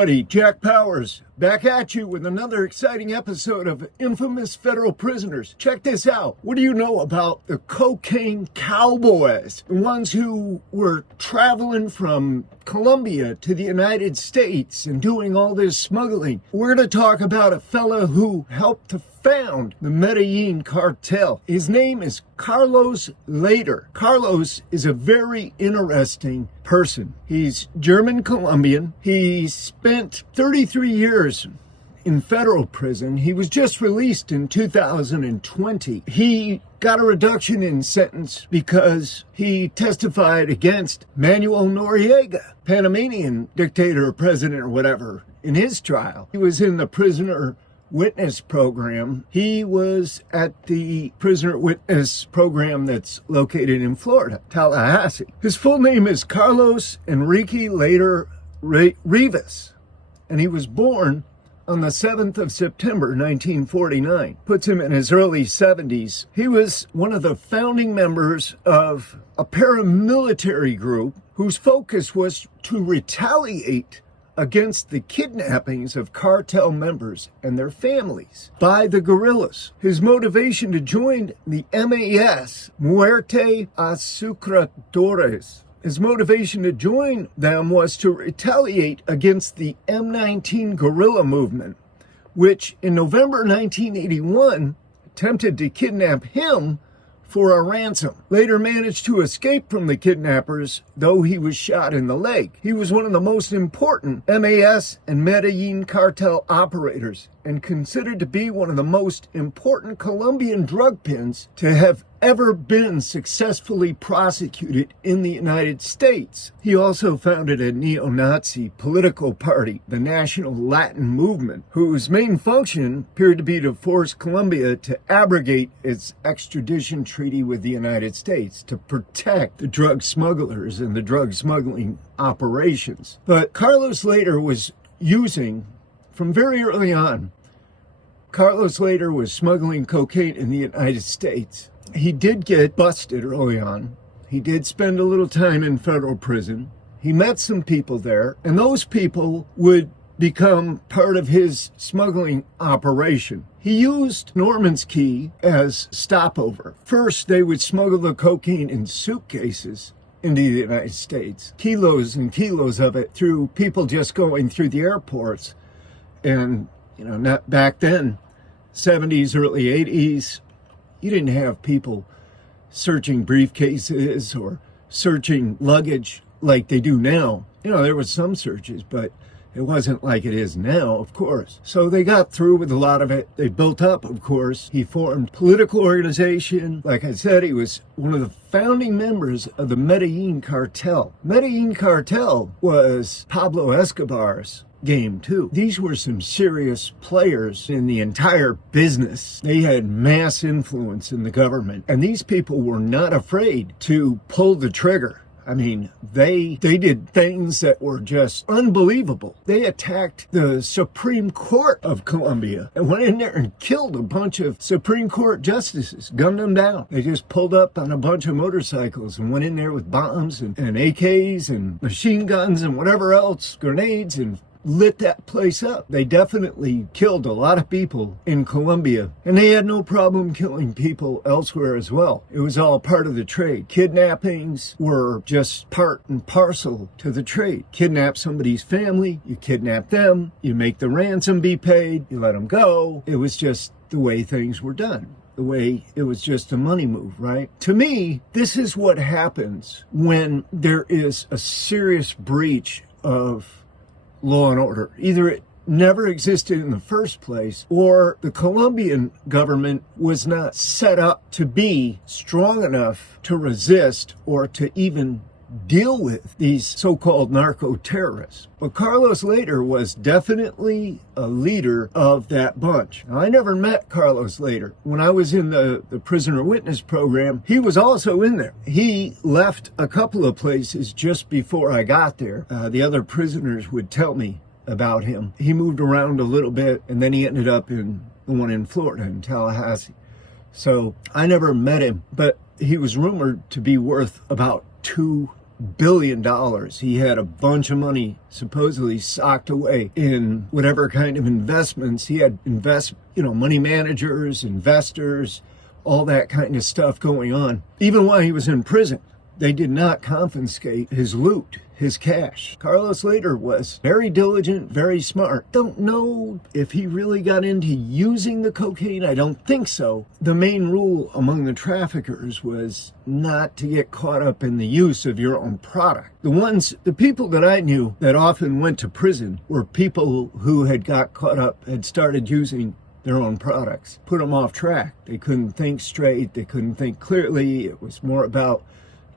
everybody, Jack Powers, back at you with another exciting episode of Infamous Federal Prisoners. Check this out. What do you know about the cocaine cowboys? The ones who were traveling from Colombia to the United States and doing all this smuggling. We're going to talk about a fella who helped to found the Medellin cartel. His name is Carlos Lehder. Carlos is a very interesting person. He's German-Colombian. He spent 33 years in federal prison. He was just released in 2020. He got a reduction in sentence because he testified against Manuel Noriega, Panamanian dictator or president or whatever, in his trial. He was in the prisoner witness program. He was at the prisoner witness program that's located in Florida, Tallahassee. His full name is Carlos Enrique Lehder Rivas, and he was born on the 7th of September, 1949. Puts him in his early 70s. He was one of the founding members of a paramilitary group whose focus was to retaliate against the kidnappings of cartel members and their families by the guerrillas. His motivation to join the MAS, Muerte a Sucradores, his motivation to join them was to retaliate against the M19 guerrilla movement, which in November 1981 attempted to kidnap him for a ransom. Later managed to escape from the kidnappers, though he was shot in the leg. He was one of the most important MAS and Medellin cartel operators and considered to be one of the most important Colombian drug pins to have ever been successfully prosecuted in the United States. He also founded a neo-Nazi political party, the National Latin Movement, whose main function appeared to be to force Colombia to abrogate its extradition treaty with the United States to protect the drug smugglers and the drug smuggling operations. But Carlos Lehder was using, from very early on, Carlos Lehder was smuggling cocaine in the United States. He did get busted early on. He did spend a little time in federal prison. He met some people there, and those people would become part of his smuggling operation. He used Norman's Key as stopover. First, they would smuggle the cocaine in suitcases into the United States, kilos and kilos of it, through people just going through the airports. And, not back then, 70s, early 80s, you didn't have people searching briefcases or searching luggage like they do now. There was some searches, but it wasn't like it is now, of course. So they got through with a lot of it. They built up, of course. He formed political organization. Like I said, he was one of the founding members of the Medellin cartel. Medellin cartel was Pablo Escobar's game too. These were some serious players in the entire business. They had mass influence in the government, and these people were not afraid to pull the trigger. I mean, they did things that were just unbelievable. They attacked the Supreme Court of Colombia and went in there and killed a bunch of Supreme Court justices, gunned them down. They just pulled up on a bunch of motorcycles and went in there with bombs and AKs and machine guns and whatever else, grenades, and lit that place up. They definitely killed a lot of people in Colombia, and they had no problem killing people elsewhere as well. It was all part of the trade. Kidnappings were just part and parcel to the trade. Kidnap somebody's family, you kidnap them, you make the ransom be paid, you let them go. It was just the way things were done. The way it was just a money move, right? To me, this is what happens when there is a serious breach of law and order. Either it never existed in the first place, or the Colombian government was not set up to be strong enough to resist or to even deal with these so-called narco-terrorists. But Carlos Lehder was definitely a leader of that bunch. Now, I never met Carlos Lehder. When I was in the prisoner witness program, he was also in there. He left a couple of places just before I got there. The other prisoners would tell me about him. He moved around a little bit, and then he ended up in the one in Florida, in Tallahassee. So I never met him, but he was rumored to be worth about $2 billion. He had a bunch of money supposedly socked away in whatever kind of investments. He had money managers, investors, all that kind of stuff going on. Even while he was in prison, they did not confiscate his loot, his cash. Carlos Lehder was very diligent, very smart. Don't know if he really got into using the cocaine. I don't think so. The main rule among the traffickers was not to get caught up in the use of your own product. The people that I knew that often went to prison were people who had got caught up, had started using their own products, put them off track. They couldn't think straight. They couldn't think clearly. It was more about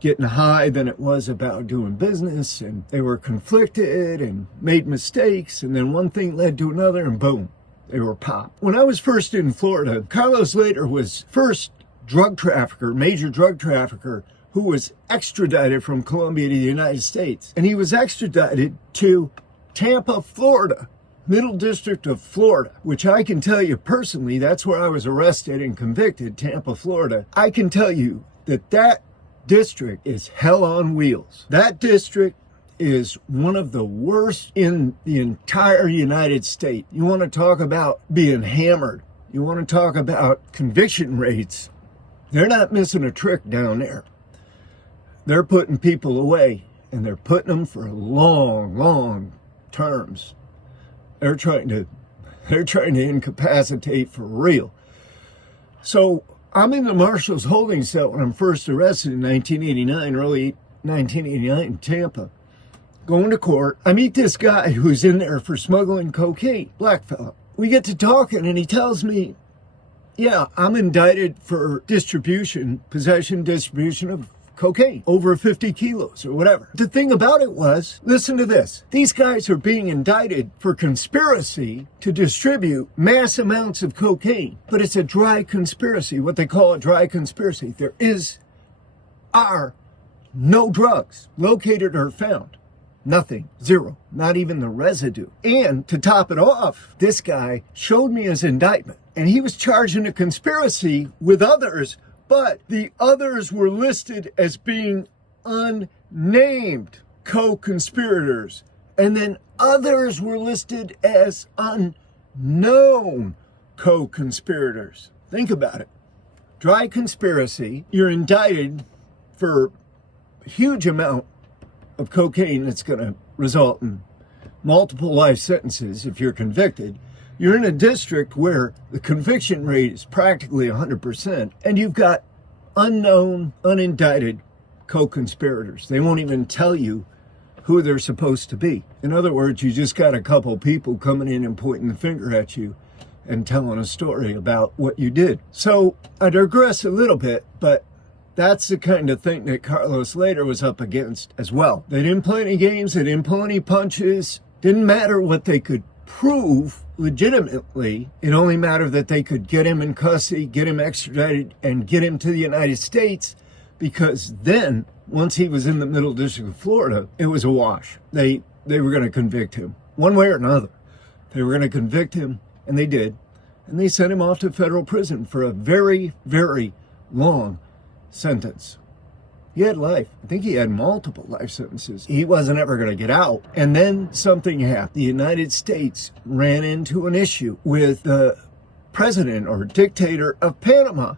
getting high than it was about doing business, and they were conflicted and made mistakes, and then one thing led to another, and boom, they were popped. When I was first in Florida, Carlos Lehder was first major drug trafficker, who was extradited from Colombia to the United States. And he was extradited to Tampa, Florida, Middle District of Florida, which I can tell you personally, that's where I was arrested and convicted, Tampa, Florida. I can tell you that district is hell on wheels. That district is one of the worst in the entire United States. You want to talk about being hammered. You want to talk about conviction rates. They're not missing a trick down there. They're putting people away, and they're putting them for long, long terms. They're trying to incapacitate for real. So I'm in the Marshal's holding cell when I'm first arrested in 1989, early 1989 in Tampa. Going to court, I meet this guy who's in there for smuggling cocaine, black fella. We get to talking and he tells me, yeah, I'm indicted for possession, distribution of cocaine, over 50 kilos or whatever. The thing about it was, listen to this, these guys are being indicted for conspiracy to distribute mass amounts of cocaine, but it's a dry conspiracy, what they call a dry conspiracy. There are no drugs located or found. Nothing. Zero. Not even the residue. And to top it off, this guy showed me his indictment, and he was charged in a conspiracy with others, but the others were listed as being unnamed co-conspirators. And then others were listed as unknown co-conspirators. Think about it. Dry conspiracy. You're indicted for a huge amount of cocaine that's going to result in multiple life sentences if you're convicted. You're in a district where the conviction rate is practically 100%, and you've got unknown, unindicted co-conspirators. They won't even tell you who they're supposed to be. In other words, you just got a couple people coming in and pointing the finger at you and telling a story about what you did. So I digress a little bit, but that's the kind of thing that Carlos Lehder was up against as well. They didn't play any games. They didn't pull any punches. Didn't matter what they could prove legitimately. It only mattered that they could get him in custody, get him extradited, and get him to the United States, because then, once he was in the Middle District of Florida, it was a wash. They were going to convict him, one way or another. They were going to convict him, and they did. And they sent him off to federal prison for a very, very long sentence. He had life. I think he had multiple life sentences. He wasn't ever going to get out. And then something happened. The United States ran into an issue with the president or dictator of Panama,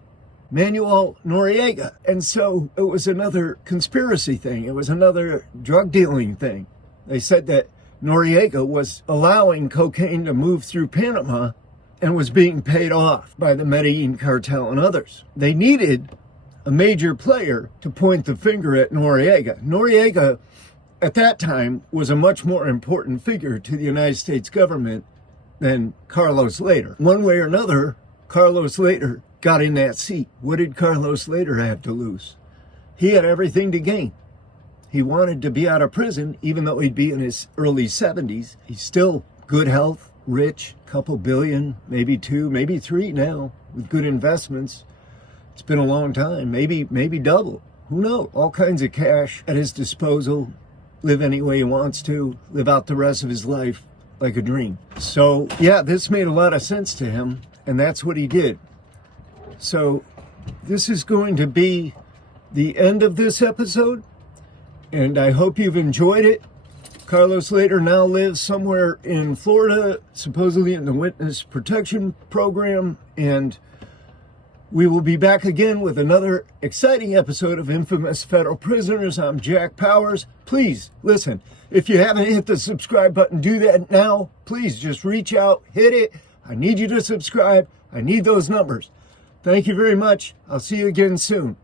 Manuel Noriega. And so it was another conspiracy thing. It was another drug dealing thing. They said that Noriega was allowing cocaine to move through Panama and was being paid off by the Medellin cartel and others. They needed a major player to point the finger at Noriega. Noriega, at that time, was a much more important figure to the United States government than Carlos Lehder. One way or another, Carlos Lehder got in that seat. What did Carlos Lehder have to lose? He had everything to gain. He wanted to be out of prison, even though he'd be in his early 70s. He's still good health, rich, couple billion, maybe 2, maybe 3 now, with good investments. It's been a long time, maybe double. Who knows? All kinds of cash at his disposal. Live any way he wants to. Live out the rest of his life like a dream. So, yeah, this made a lot of sense to him, and that's what he did. So, this is going to be the end of this episode. and I hope you've enjoyed it. Carlos Lehder now lives somewhere in Florida, supposedly in the Witness Protection Program, and we will be back again with another exciting episode of Infamous Federal Prisoners. I'm Jack Powers. Please, listen, if you haven't hit the subscribe button, do that now. Please just reach out, hit it. I need you to subscribe. I need those numbers. Thank you very much. I'll see you again soon.